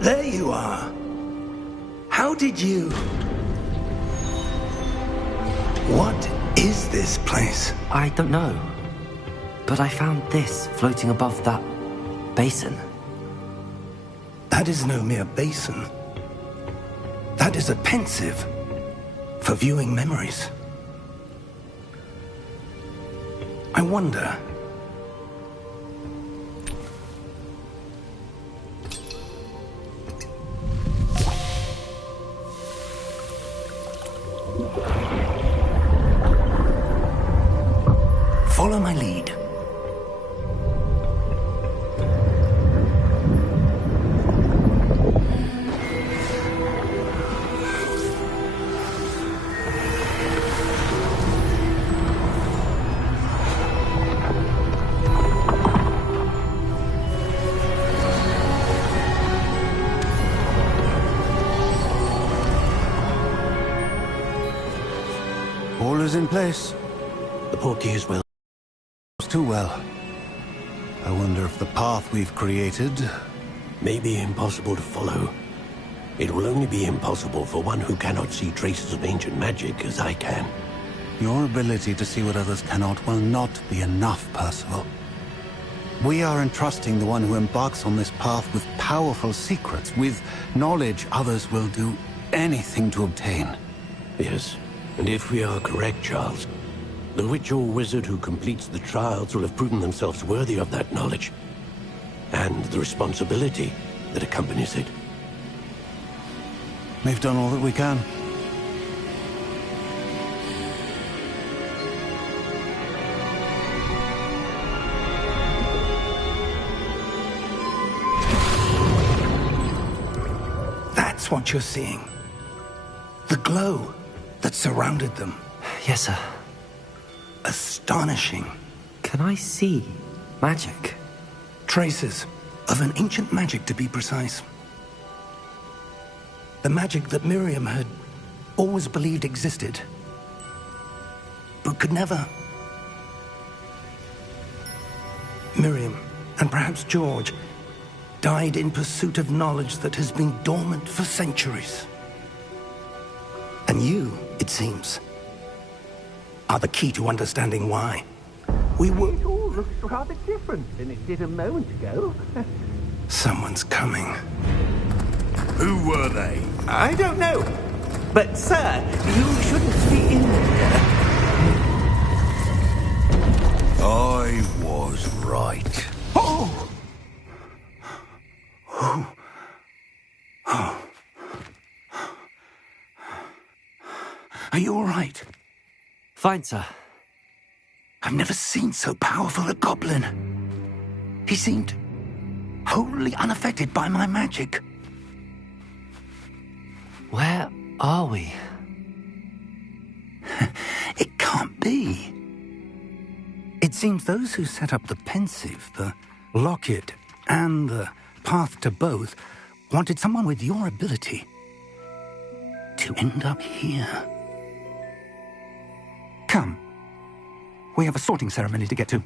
There you are. How did you... What is this place? I don't know. But I found this floating above that basin. That is no mere basin. That is a pensive for viewing memories. I wonder... Follow my lead. All is in place. The portieres will... Too well. I wonder if the path we've created... may be impossible to follow. It will only be impossible for one who cannot see traces of ancient magic as I can. Your ability to see what others cannot will not be enough, Percival. We are entrusting the one who embarks on this path with powerful secrets, with knowledge others will do anything to obtain. Yes, and if we are correct, Charles, the witch or wizard who completes the trials will have proven themselves worthy of that knowledge, and the responsibility that accompanies it. We've done all that we can. That's what you're seeing. The glow that surrounded them. Yes, sir. Astonishing. Can I see magic? Traces of an ancient magic, to be precise. The magic that Miriam had always believed existed, but could never. Miriam, and perhaps George, died in pursuit of knowledge that has been dormant for centuries. And you, it seems, are the key to understanding why. We were... It all looks rather different than it did a moment ago. Someone's coming. Who were they? I don't know. But, sir, you shouldn't be in here. I was right. Oh! Oh. Oh. Are you all right? Fine, sir. I've never seen so powerful a goblin. He seemed wholly unaffected by my magic. Where are we? It can't be. It seems those who set up the pensive, the locket, and the path to both wanted someone with your ability to end up here. Come. We have a sorting ceremony to get to.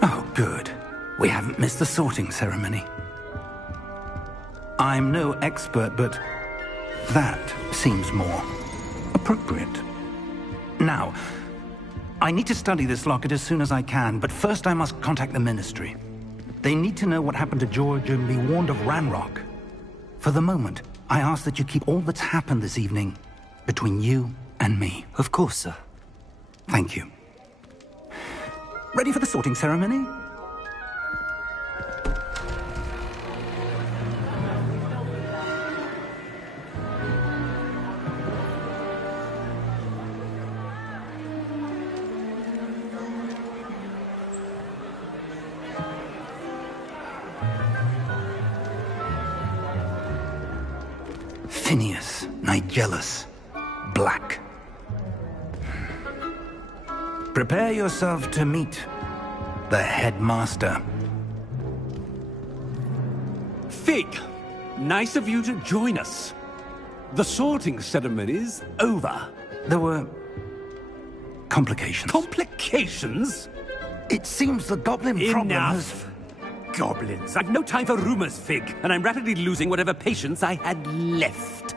Oh, good. We haven't missed the sorting ceremony. I'm no expert, but That seems more appropriate. Now, I need to study this locket as soon as I can, but first I must contact the Ministry. They need to know what happened to George and be warned of Ranrock. For the moment, I ask that you keep all that's happened this evening between you and me. Of course, sir. Thank you. Ready for the sorting ceremony? Phineas, Nigellus, Black. Prepare yourself to meet the headmaster. Fig, nice of you to join us. The sorting ceremony's over. There were complications. Complications? It seems the goblin problem has... Enough! Goblins. I've no time for rumors, Fig, and I'm rapidly losing whatever patience I had left.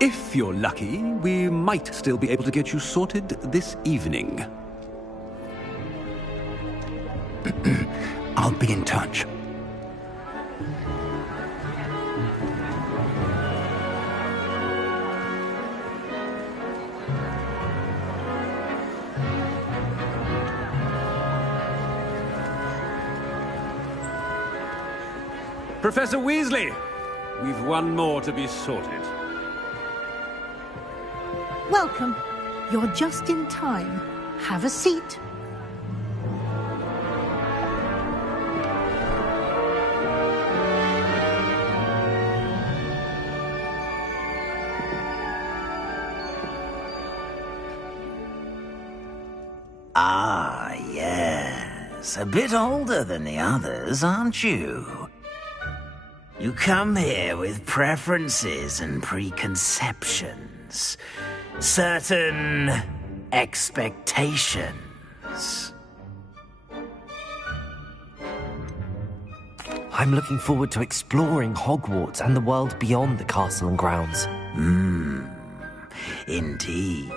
If you're lucky, we might still be able to get you sorted this evening. I'll be in touch. Professor Weasley, we've one more to be sorted. Welcome. You're just in time. Have a seat. Ah, yes. A bit older than the others, aren't you? You come here with preferences and preconceptions. Certain expectations. I'm looking forward to exploring Hogwarts and the world beyond the castle and grounds. Indeed.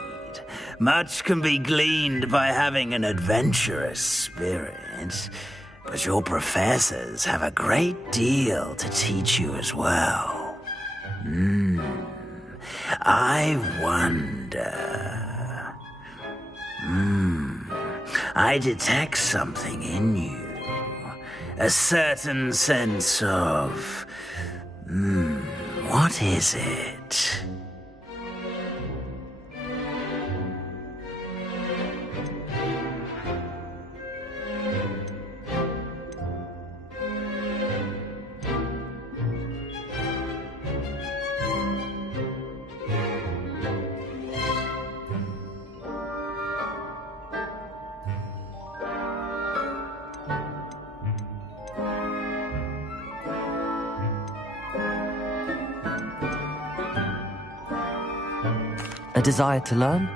Much can be gleaned by having an adventurous spirit, but your professors have a great deal to teach you as well. I wonder... I detect something in you. A certain sense of... what is it? A desire to learn?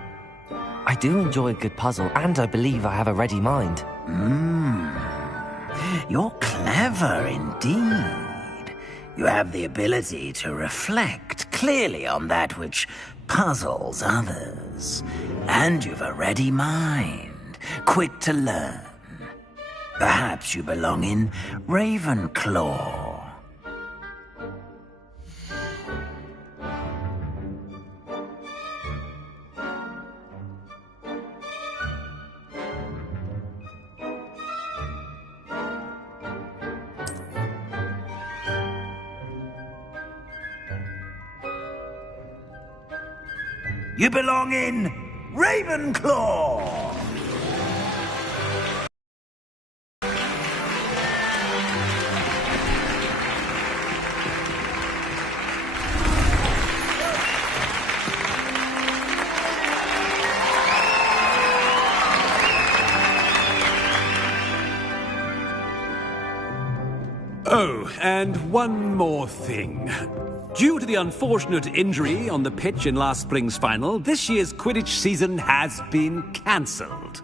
I do enjoy a good puzzle, and I believe I have a ready mind. You're clever indeed. You have the ability to reflect clearly on that which puzzles others. And you've a ready mind, quick to learn. Perhaps you belong in Ravenclaw. You belong in Ravenclaw! Oh, and one more thing. Due to the unfortunate injury on the pitch in last spring's final, this year's Quidditch season has been cancelled.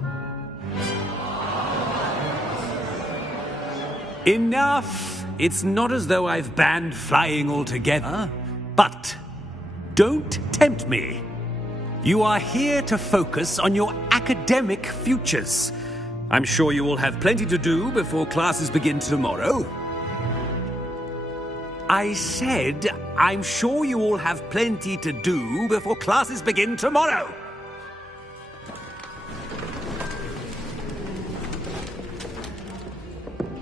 Enough! It's not as though I've banned flying altogether. But don't tempt me. You are here to focus on your academic futures. I'm sure you will have plenty to do before classes begin tomorrow. I said, I'm sure you all have plenty to do before classes begin tomorrow.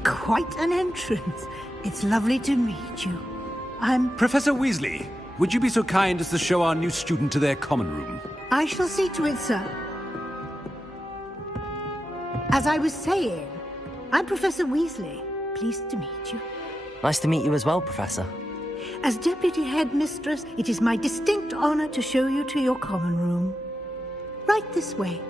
Quite an entrance. It's lovely to meet you. I'm... Professor Weasley, would you be so kind as to show our new student to their common room? I shall see to it, sir. As I was saying, I'm Professor Weasley. Pleased to meet you. Nice to meet you as well, Professor. As Deputy Headmistress, it is my distinct honor to show you to your common room. Right this way.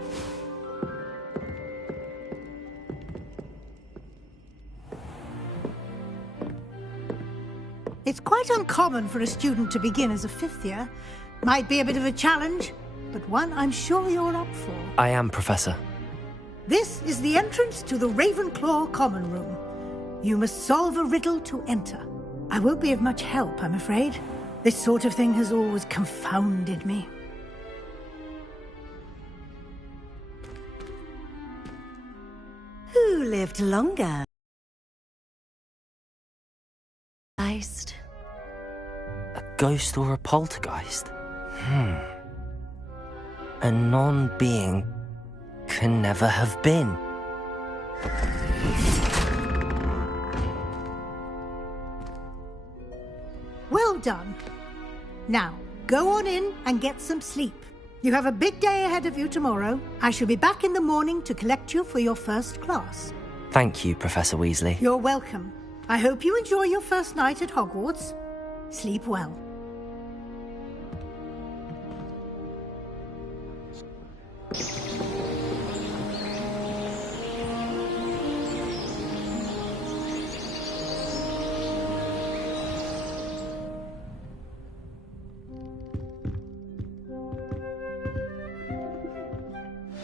It's quite uncommon for a student to begin as a fifth year. Might be a bit of a challenge, but one I'm sure you're up for. I am, Professor. This is the entrance to the Ravenclaw common room. You must solve a riddle to enter. I won't be of much help, I'm afraid. This sort of thing has always confounded me. Who lived longer? A ghost or a poltergeist? A non-being can never have been. Well done. Now, go on in and get some sleep. You have a big day ahead of you tomorrow. I shall be back in the morning to collect you for your first class. Thank you, Professor Weasley. You're welcome. I hope you enjoy your first night at Hogwarts. Sleep well.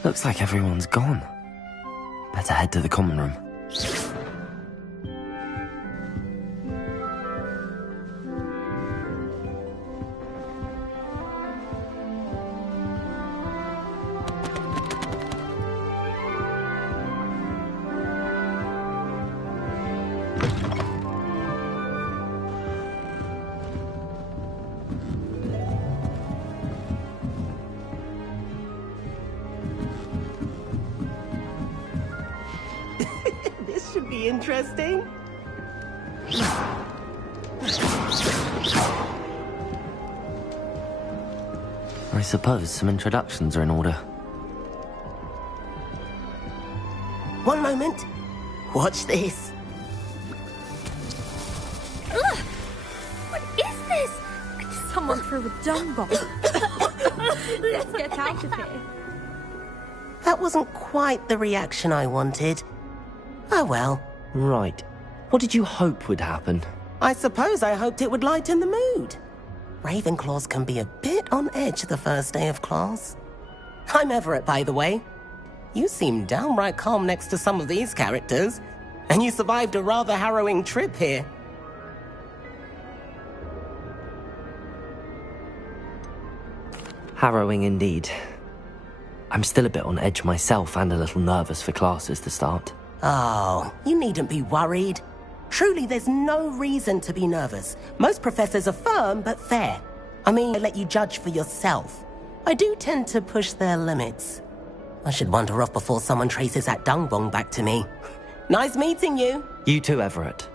Looks like everyone's gone. Better head to the common room. Should be interesting. I suppose some introductions are in order. One moment. Watch this. Ugh! What is this? Someone threw a dung bomb. Let's get out of here. That wasn't quite the reaction I wanted. Oh well. Right. What did you hope would happen? I suppose I hoped it would lighten the mood. Ravenclaws can be a bit on edge the first day of class. I'm Everett, by the way. You seem downright calm next to some of these characters, and you survived a rather harrowing trip here. Harrowing indeed. I'm still a bit on edge myself and a little nervous for classes to start. Oh, you needn't be worried. Truly, there's no reason to be nervous. Most professors are firm but fair. I mean, they let you judge for yourself. I do tend to push their limits. I should wander off before someone traces that dung bong back to me. Nice meeting you. You too, Everett.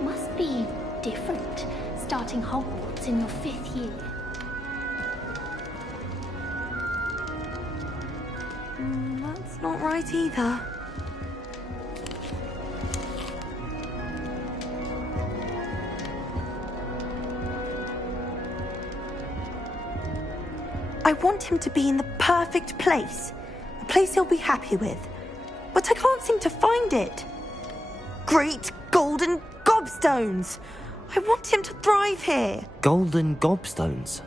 Must be different, starting Hogwarts in your 5th year. That's not right either. I want him to be in the perfect place. A place he'll be happy with. But I can't seem to find it. Great golden gobstones! I want him to thrive here. Golden gobstones?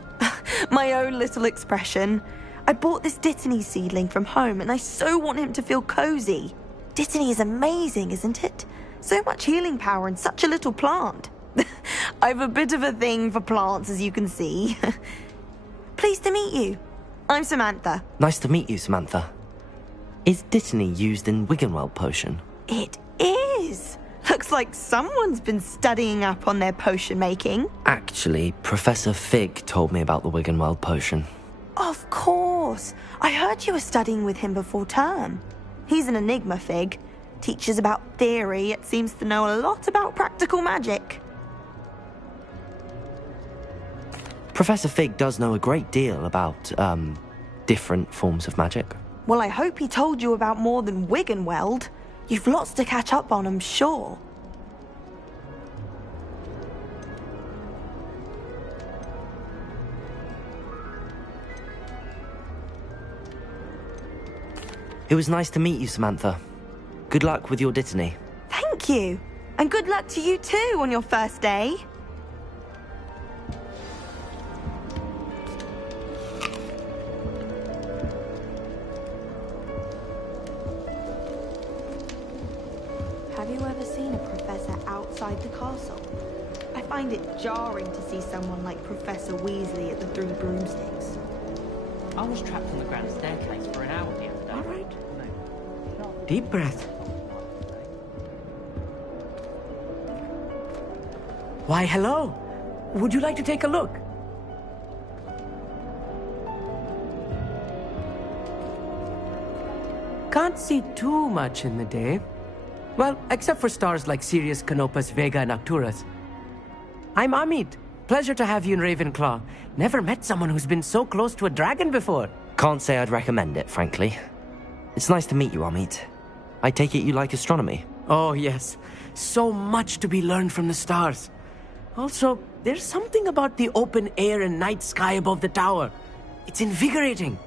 My own little expression. I bought this Dittany seedling from home and I so want him to feel cozy. Dittany is amazing, isn't it? So much healing power in such a little plant. I've a bit of a thing for plants, as you can see. Pleased to meet you. I'm Samantha. Nice to meet you, Samantha. Is Dittany used in Wiggenweld potion? It is. Looks like someone's been studying up on their potion making. Actually, Professor Fig told me about the Wiggenweld potion. Of course. I heard you were studying with him before term. He's an enigma, Fig. Teaches about theory, yet seems to know a lot about practical magic. Professor Fig does know a great deal about, different forms of magic. Well, I hope he told you about more than Wiggenweld. You've lots to catch up on, I'm sure. It was nice to meet you, Samantha. Good luck with your Dittany. Thank you. And good luck to you too on your first day. Have you ever seen a professor outside the castle? I find it jarring to see someone like Professor Weasley at the Three Broomsticks. I was trapped on the grand staircase for an hour the other day. All right. Deep breath. Why, hello. Would you like to take a look? Can't see too much in the day. Well, except for stars like Sirius, Canopus, Vega, and Arcturus. I'm Amit. Pleasure to have you in Ravenclaw. Never met someone who's been so close to a dragon before. Can't say I'd recommend it, frankly. It's nice to meet you, Amit. I take it you like astronomy? Oh, yes. So much to be learned from the stars. Also, there's something about the open air and night sky above the tower. It's invigorating.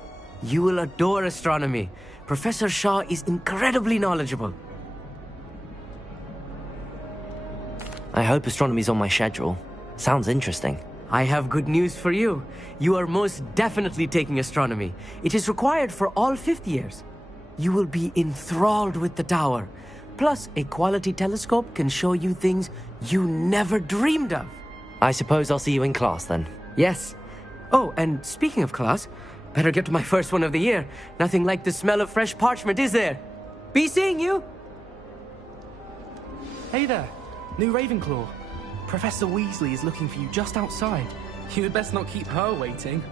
You will adore astronomy. Professor Shaw is incredibly knowledgeable. I hope astronomy's on my schedule. Sounds interesting. I have good news for you. You are most definitely taking astronomy. It is required for all fifth years. You will be enthralled with the tower. Plus, a quality telescope can show you things you never dreamed of. I suppose I'll see you in class then. Yes. Oh, and speaking of class, better get to my first one of the year. Nothing like the smell of fresh parchment, is there? Be seeing you! Hey there, new Ravenclaw. Professor Weasley is looking for you just outside. You had best not keep her waiting.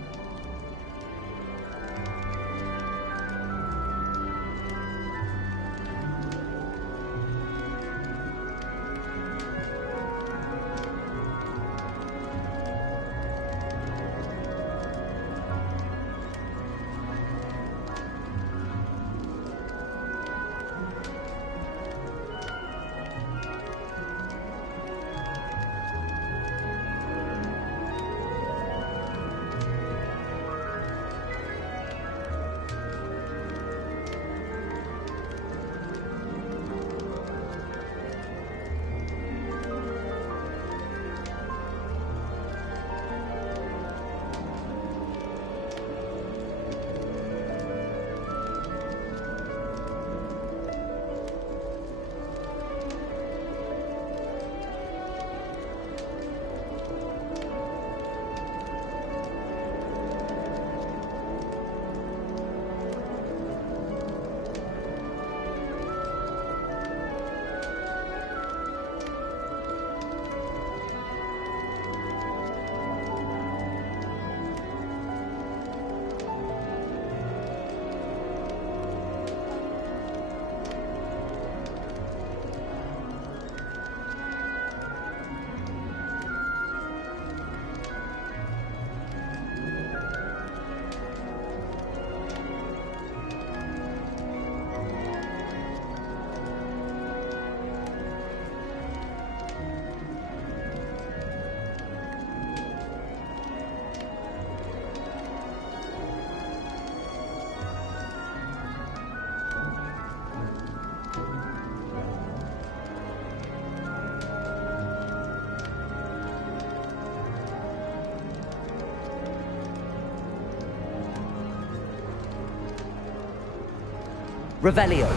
Revelio.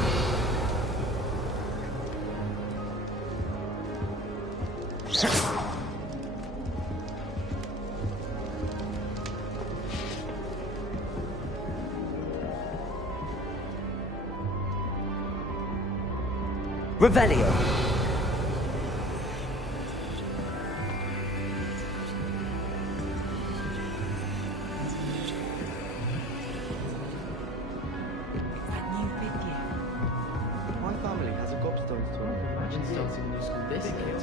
Revelio. My family has a gobstones tournament. Imagine starting a new school this year.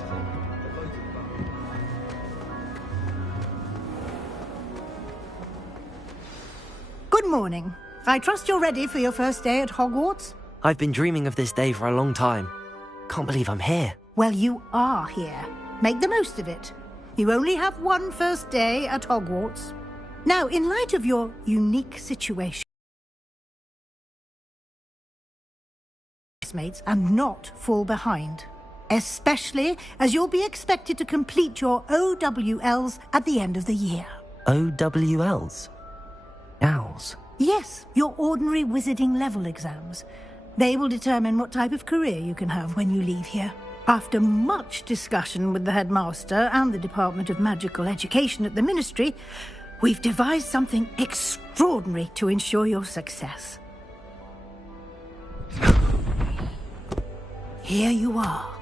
Good morning. I trust you're ready for your first day at Hogwarts? I've been dreaming of this day for a long time. Can't believe I'm here. Well, you are here. Make the most of it. You only have one first day at Hogwarts. Now, in light of your unique situation, mates, and not fall behind. Especially as you'll be expected to complete your OWLs at the end of the year. OWLs? Owls? Yes, your ordinary wizarding level exams. They will determine what type of career you can have when you leave here. After much discussion with the headmaster and the Department of Magical Education at the Ministry, we've devised something extraordinary to ensure your success. Here you are.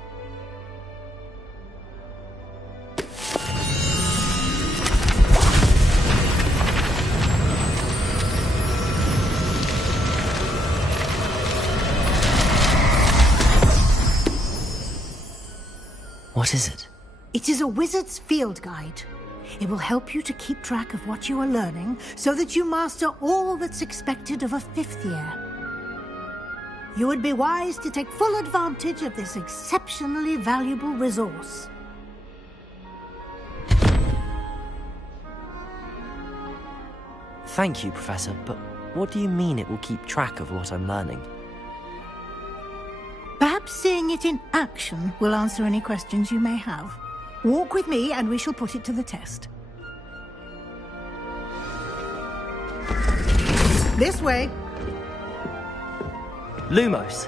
What is it? It is a wizard's field guide. It will help you to keep track of what you are learning so that you master all that's expected of a fifth year. You would be wise to take full advantage of this exceptionally valuable resource. Thank you, Professor, but what do you mean it will keep track of what I'm learning? Perhaps seeing it in action will answer any questions you may have. Walk with me and we shall put it to the test. This way. Lumos.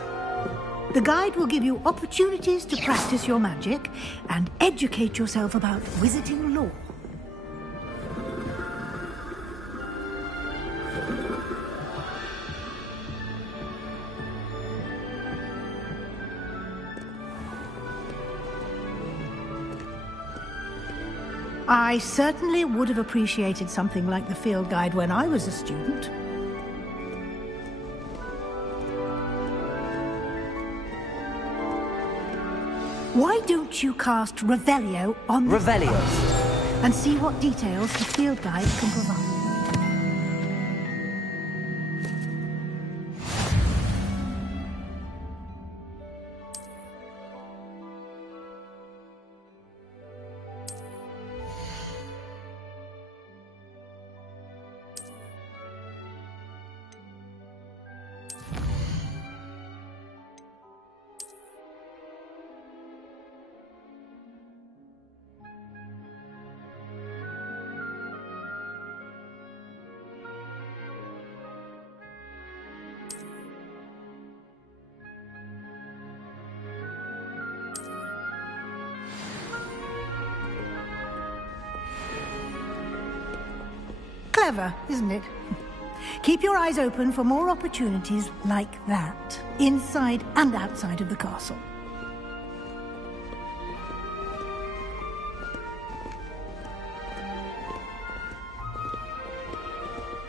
The guide will give you opportunities to practice your magic and educate yourself about wizarding lore. I certainly would have appreciated something like the field guide when I was a student. Why don't you cast Revelio on the Revelio. and see what details the field guide can provide. Clever, isn't it? Keep your eyes open for more opportunities like that, inside and outside of the castle.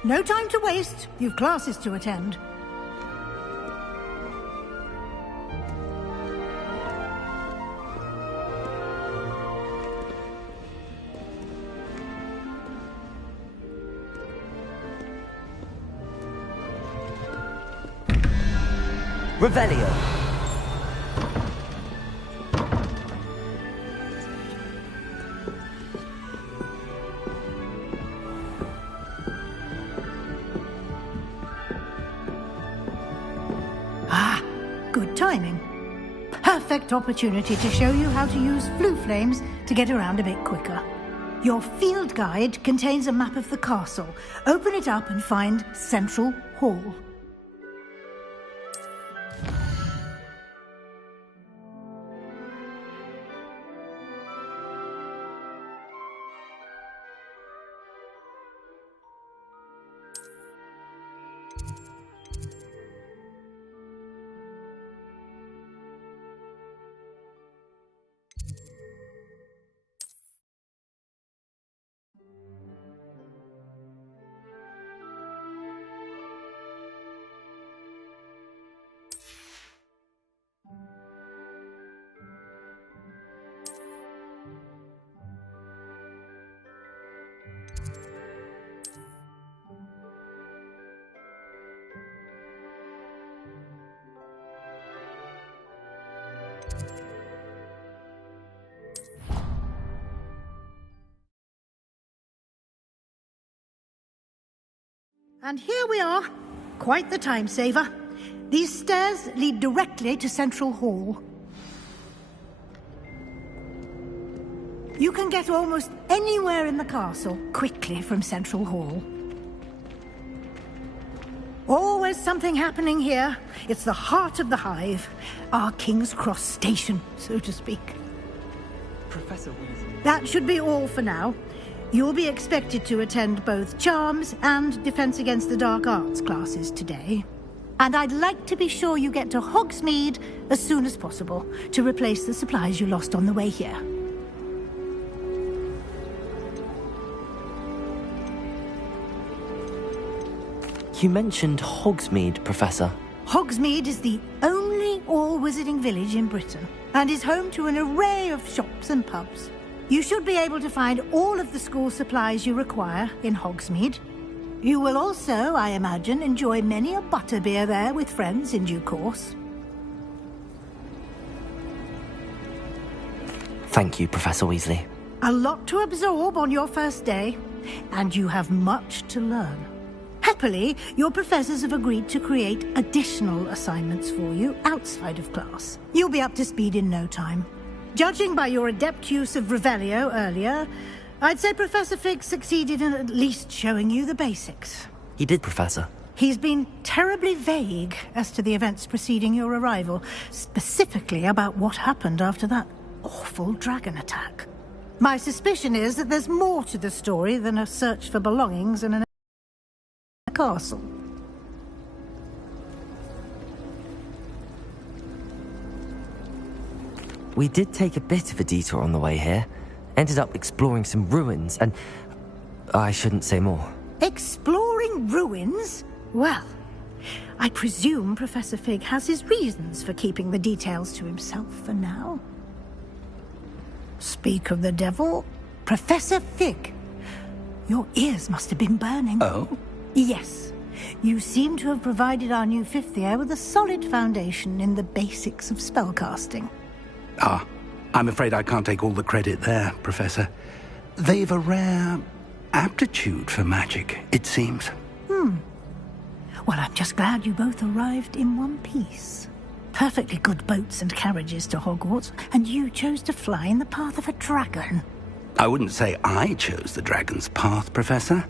No time to waste. You've classes to attend. Revelio. Ah, good timing. Perfect opportunity to show you how to use flue flames to get around a bit quicker. Your field guide contains a map of the castle. Open it up and find Central Hall. And here we are. Quite the time saver. These stairs lead directly to Central Hall. You can get almost anywhere in the castle quickly from Central Hall. Always something happening here. It's the heart of the Hive. Our King's Cross station, so to speak. Professor Weasley. That should be all for now. You'll be expected to attend both Charms and Defense Against the Dark Arts classes today. And I'd like to be sure you get to Hogsmeade as soon as possible to replace the supplies you lost on the way here. You mentioned Hogsmeade, Professor. Hogsmeade is the only all-wizarding village in Britain and is home to an array of shops and pubs. You should be able to find all of the school supplies you require in Hogsmeade. You will also, I imagine, enjoy many a butterbeer there with friends in due course. Thank you, Professor Weasley. A lot to absorb on your first day, and you have much to learn. Happily, your professors have agreed to create additional assignments for you outside of class. You'll be up to speed in no time. Judging by your adept use of Revelio earlier, I'd say Professor Fig succeeded in at least showing you the basics. He did, Professor. He's been terribly vague as to the events preceding your arrival, specifically about what happened after that awful dragon attack. My suspicion is that there's more to the story than a search for belongings in a castle. We did take a bit of a detour on the way here. Ended up exploring some ruins, and I shouldn't say more. Exploring ruins? Well, I presume Professor Fig has his reasons for keeping the details to himself for now. Speak of the devil, Professor Fig. Your ears must have been burning. Oh? Yes. You seem to have provided our new fifth year with a solid foundation in the basics of spellcasting. Ah, I'm afraid I can't take all the credit there, Professor. They've a rare aptitude for magic, it seems. Well, I'm just glad you both arrived in one piece. Perfectly good boats and carriages to Hogwarts, and you chose to fly in the path of a dragon. I wouldn't say I chose the dragon's path, Professor.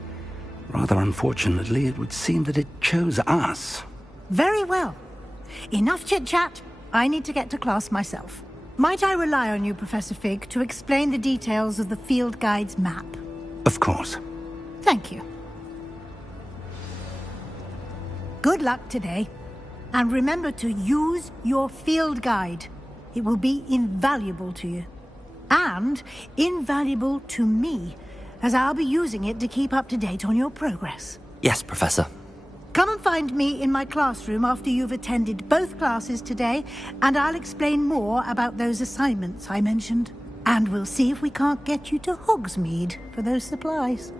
Rather unfortunately, it would seem that it chose us. Very well. Enough chit-chat. I need to get to class myself. Might I rely on you, Professor Fig, to explain the details of the field guide's map? Of course. Thank you. Good luck today. And remember to use your field guide. It will be invaluable to you. And invaluable to me, as I'll be using it to keep up to date on your progress. Yes, Professor. Come and find me in my classroom after you've attended both classes today, and I'll explain more about those assignments I mentioned. And we'll see if we can't get you to Hogsmeade for those supplies.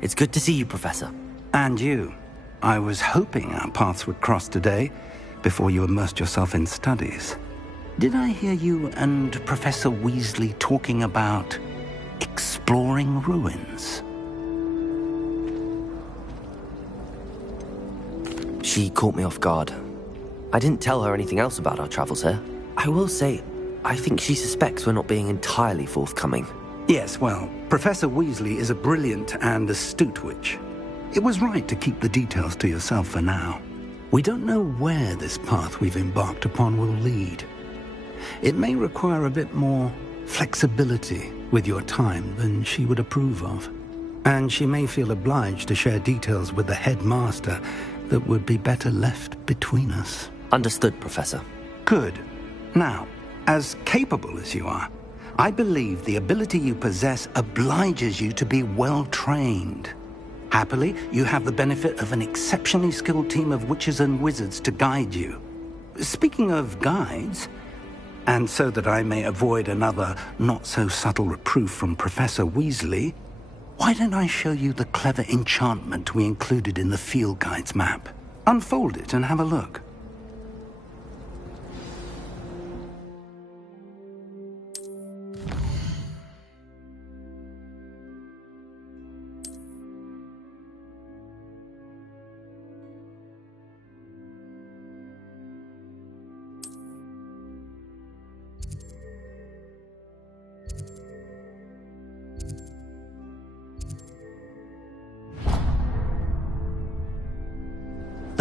It's good to see you, Professor. And you. I was hoping our paths would cross today, before you immersed yourself in studies. Did I hear you and Professor Weasley talking about exploring ruins? She caught me off guard. I didn't tell her anything else about our travels here. I will say, I think she suspects we're not being entirely forthcoming. Yes, well, Professor Weasley is a brilliant and astute witch. It was right to keep the details to yourself for now. We don't know where this path we've embarked upon will lead. It may require a bit more flexibility with your time than she would approve of. And she may feel obliged to share details with the headmaster that would be better left between us. Understood, Professor. Good. Now, as capable as you are, I believe the ability you possess obliges you to be well trained. Happily, you have the benefit of an exceptionally skilled team of witches and wizards to guide you. Speaking of guides, and so that I may avoid another not-so-subtle reproof from Professor Weasley, why don't I show you the clever enchantment we included in the field guide's map? Unfold it and have a look.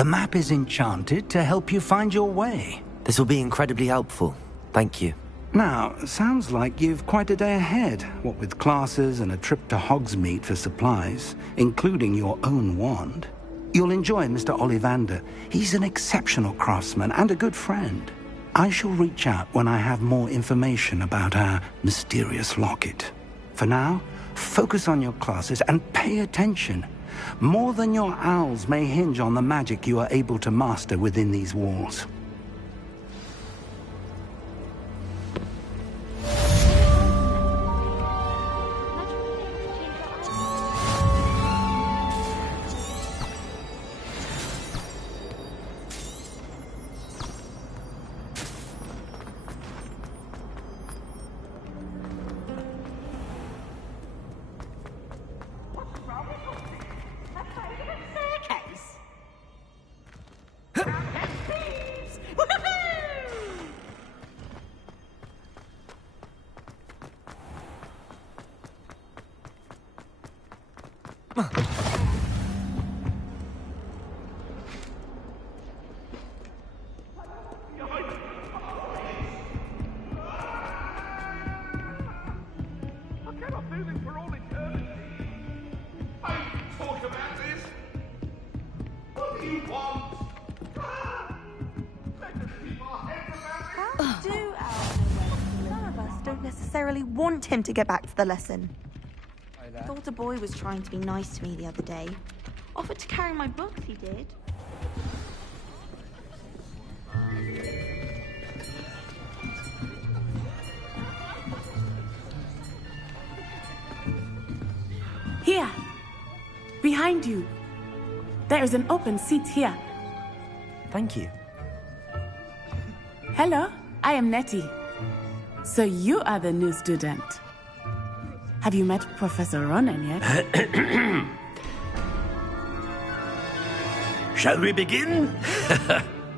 The map is enchanted to help you find your way. This will be incredibly helpful. Thank you. Now, sounds like you've quite a day ahead, what with classes and a trip to Hogsmeade for supplies, including your own wand. You'll enjoy Mr. Ollivander. He's an exceptional craftsman and a good friend. I shall reach out when I have more information about our mysterious locket. For now, focus on your classes and pay attention. More than your owls may hinge on the magic you are able to master within these walls. Want him to get back to the lesson. I thought a boy was trying to be nice to me the other day. Offered to carry my books, he did. Here! Behind you! There is an open seat here. Thank you. Hello, I am Nettie. So you are the new student. Have you met Professor Ronan yet? Shall we begin?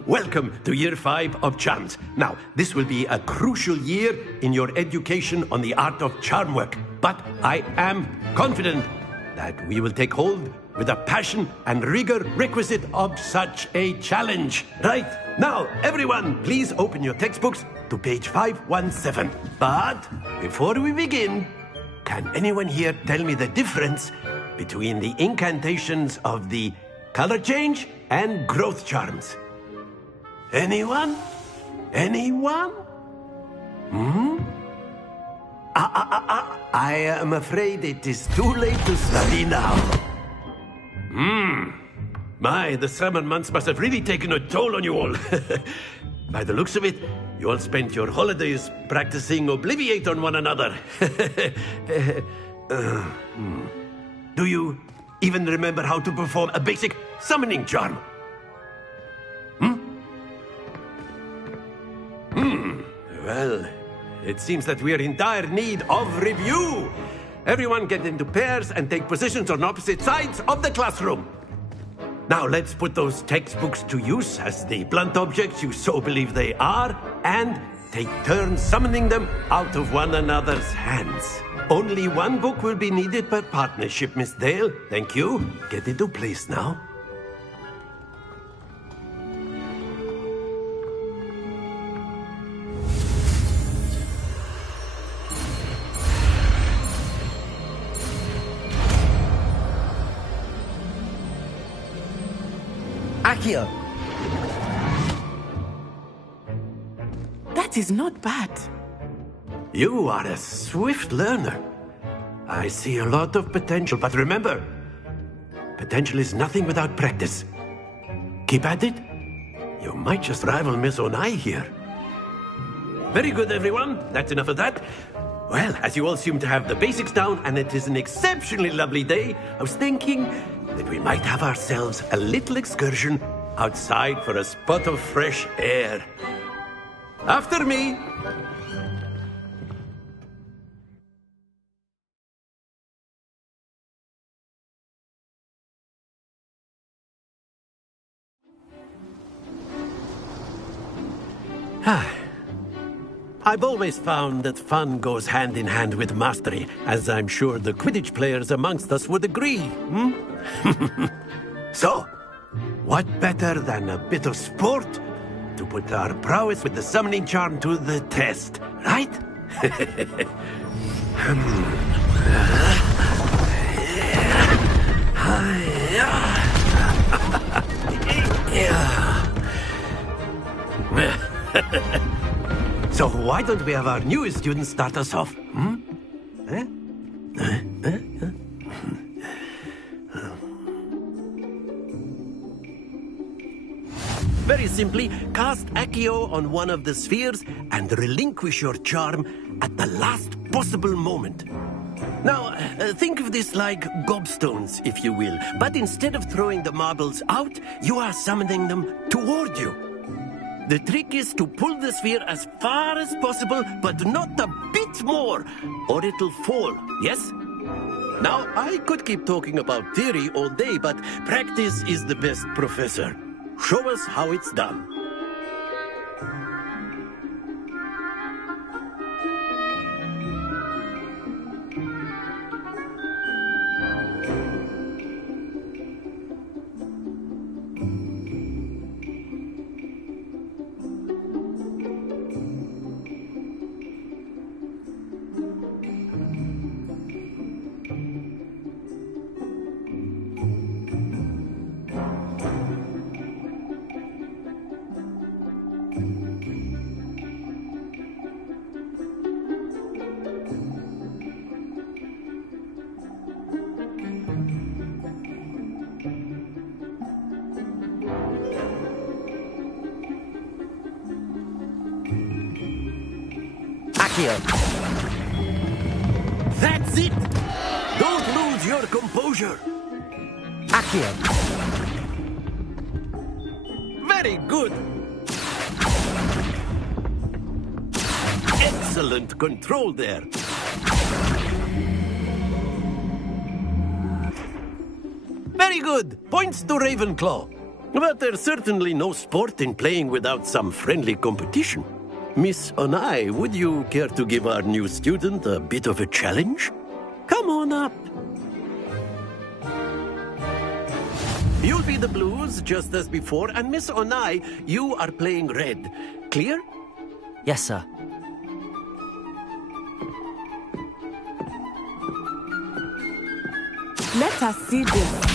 Welcome to Year 5 of Charms. Now, this will be a crucial year in your education on the art of charm work. But I am confident that we will take hold with the passion and rigor requisite of such a challenge. Right, now, everyone, please open your textbooks to page 517. But before we begin, can anyone here tell me the difference between the incantations of the color change and growth charms? Anyone? Anyone? I am afraid it is too late to study now. My, the summer months must have really taken a toll on you all. By the looks of it, you all spent your holidays practicing Obliviate on one another. Do you even remember how to perform a basic summoning charm? Well, it seems that we are in dire need of review. Everyone get into pairs and take positions on opposite sides of the classroom. Now let's put those textbooks to use as the blunt objects you so believe they are, and take turns summoning them out of one another's hands. Only one book will be needed per partnership, Miss Dale. Thank you. Get into place now. Accio! That is not bad. You are a swift learner. I see a lot of potential, but remember, potential is nothing without practice. Keep at it. You might just rival Miss Onai here. Very good, everyone. That's enough of that. Well, as you all seem to have the basics down, and it is an exceptionally lovely day, I was thinking that we might have ourselves a little excursion outside for a spot of fresh air. After me. I've always found that fun goes hand in hand with mastery, as I'm sure the Quidditch players amongst us would agree. So, What better than a bit of sport to put our prowess with the summoning charm to the test, right? So why don't we have our newest student start us off? Very simply, cast Accio on one of the spheres and relinquish your charm at the last possible moment. Now, think of this like gobstones, if you will. But instead of throwing the marbles out, you are summoning them toward you. The trick is to pull the sphere as far as possible, but not a bit more, or it'll fall, yes? Now, I could keep talking about theory all day, but practice is the best professor. Show us how it's done. That's it! Don't lose your composure! Accio! Very good! Excellent control there! Very good! Points to Ravenclaw. But there's certainly no sport in playing without some friendly competition. Miss Onai, would you care to give our new student a bit of a challenge? Come on up. You'll be the blues, just as before, and Miss Onai, you are playing red. Clear? Yes, sir. Let us see this.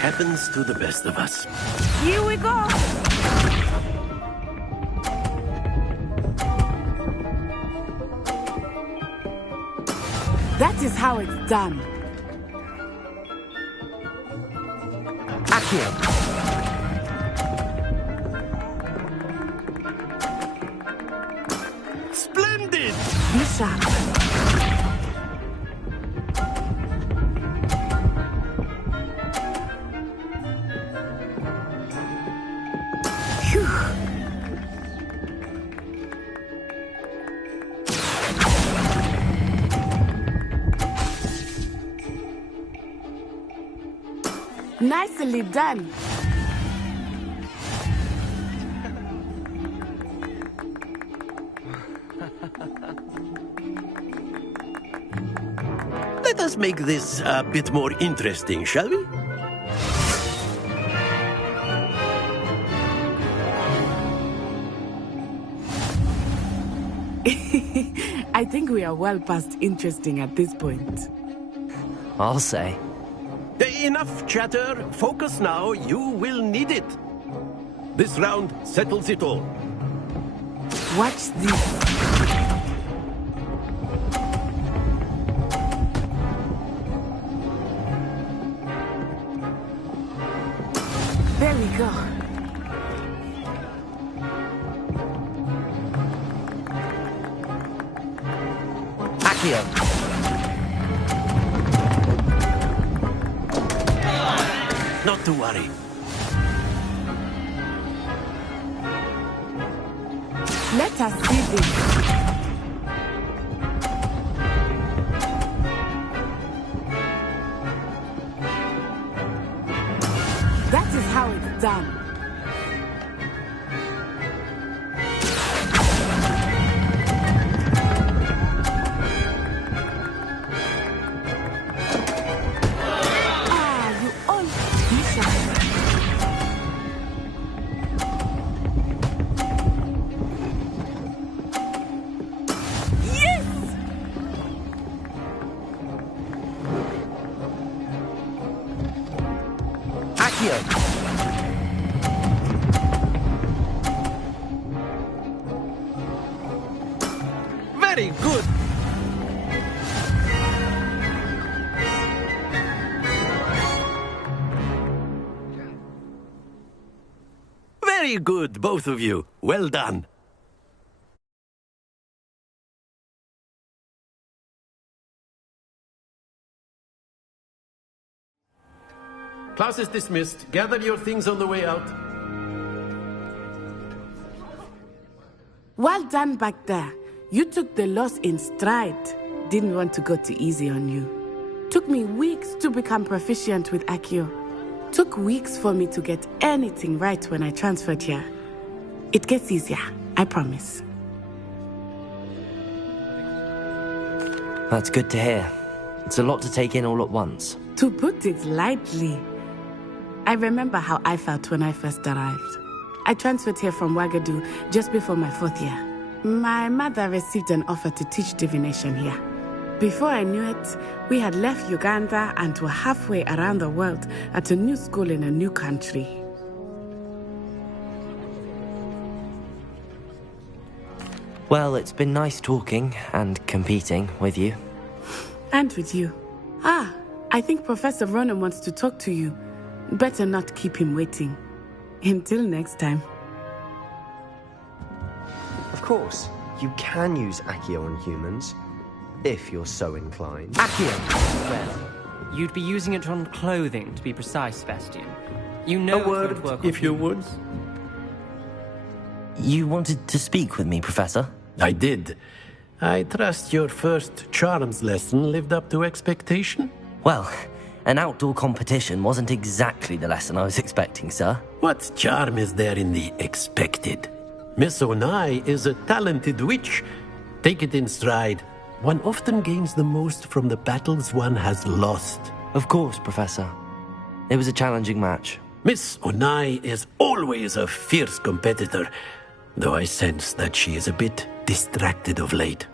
Happens to the best of us. Here we go! That is how it's done. Accio! Splendid! Be sharp. Nicely done. Let us make this a bit more interesting, shall we? I think we are well past interesting at this point. I'll say. Enough chatter. Focus now. You will need it. This round settles it all. Watch this. There we go. Accio! Not to worry. Let us see this. done. Very good. Very good, both of you. Well done. Class is dismissed. Gather your things on the way out. Well done back there. You took the loss in stride. Didn't want to go too easy on you. Took me weeks to become proficient with Accio. Took weeks for me to get anything right when I transferred here. It gets easier, I promise. That's good to hear. It's a lot to take in all at once. To put it lightly, I remember how I felt when I first arrived. I transferred here from Wagadu just before my 4th year. My mother received an offer to teach divination here. Before I knew it, we had left Uganda and were halfway around the world at a new school in a new country. Well, it's been nice talking and competing with you. And with you. I think Professor Ronan wants to talk to you. Better not keep him waiting. Until next time. Of course, you can use Accio on humans, if you're so inclined. Accio? Well, you'd be using it on clothing, to be precise, Sebastian. You know A word, it won't work if on you humans. would. You wanted to speak with me, Professor? I did. I trust your first charms lesson lived up to expectation? Well, an outdoor competition wasn't exactly the lesson I was expecting, sir. What charm is there in the expected? Miss Onai is a talented witch. Take it in stride. One often gains the most from the battles one has lost. Of course, Professor. It was a challenging match. Miss Onai is always a fierce competitor, though I sense that she is a bit distracted of late.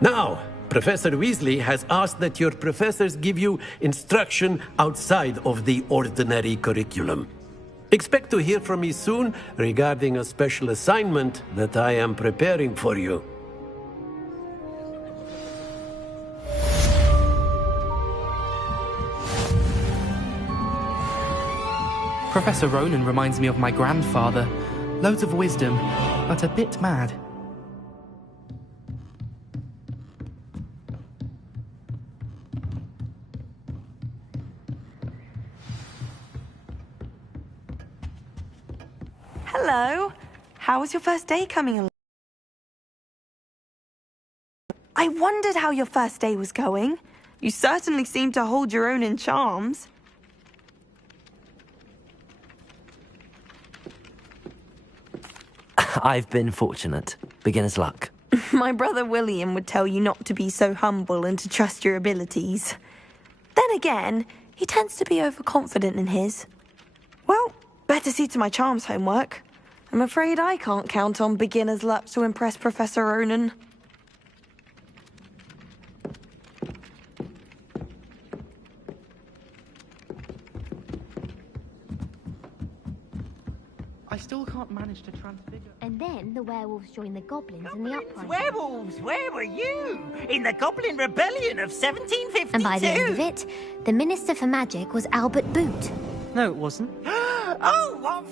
Now, Professor Weasley has asked that your professors give you instruction outside of the ordinary curriculum. Expect to hear from me soon regarding a special assignment that I am preparing for you. Professor Ronan reminds me of my grandfather. Loads of wisdom, but a bit mad. Hello. How was your first day coming along? I wondered how your first day was going. You certainly seem to hold your own in charms. I've been fortunate. Beginner's luck. My brother William would tell you not to be so humble and to trust your abilities. Then again, he tends to be overconfident in his. Well, better see to my charms homework. I'm afraid I can't count on beginner's luck to impress Professor Ronan. I still can't manage to transfigure. And then the werewolves joined the goblins in the uprising. Werewolves, where were you? In the Goblin Rebellion of 1752? And by the end of it, the Minister for Magic was Albert Boot. No, it wasn't. Oh, what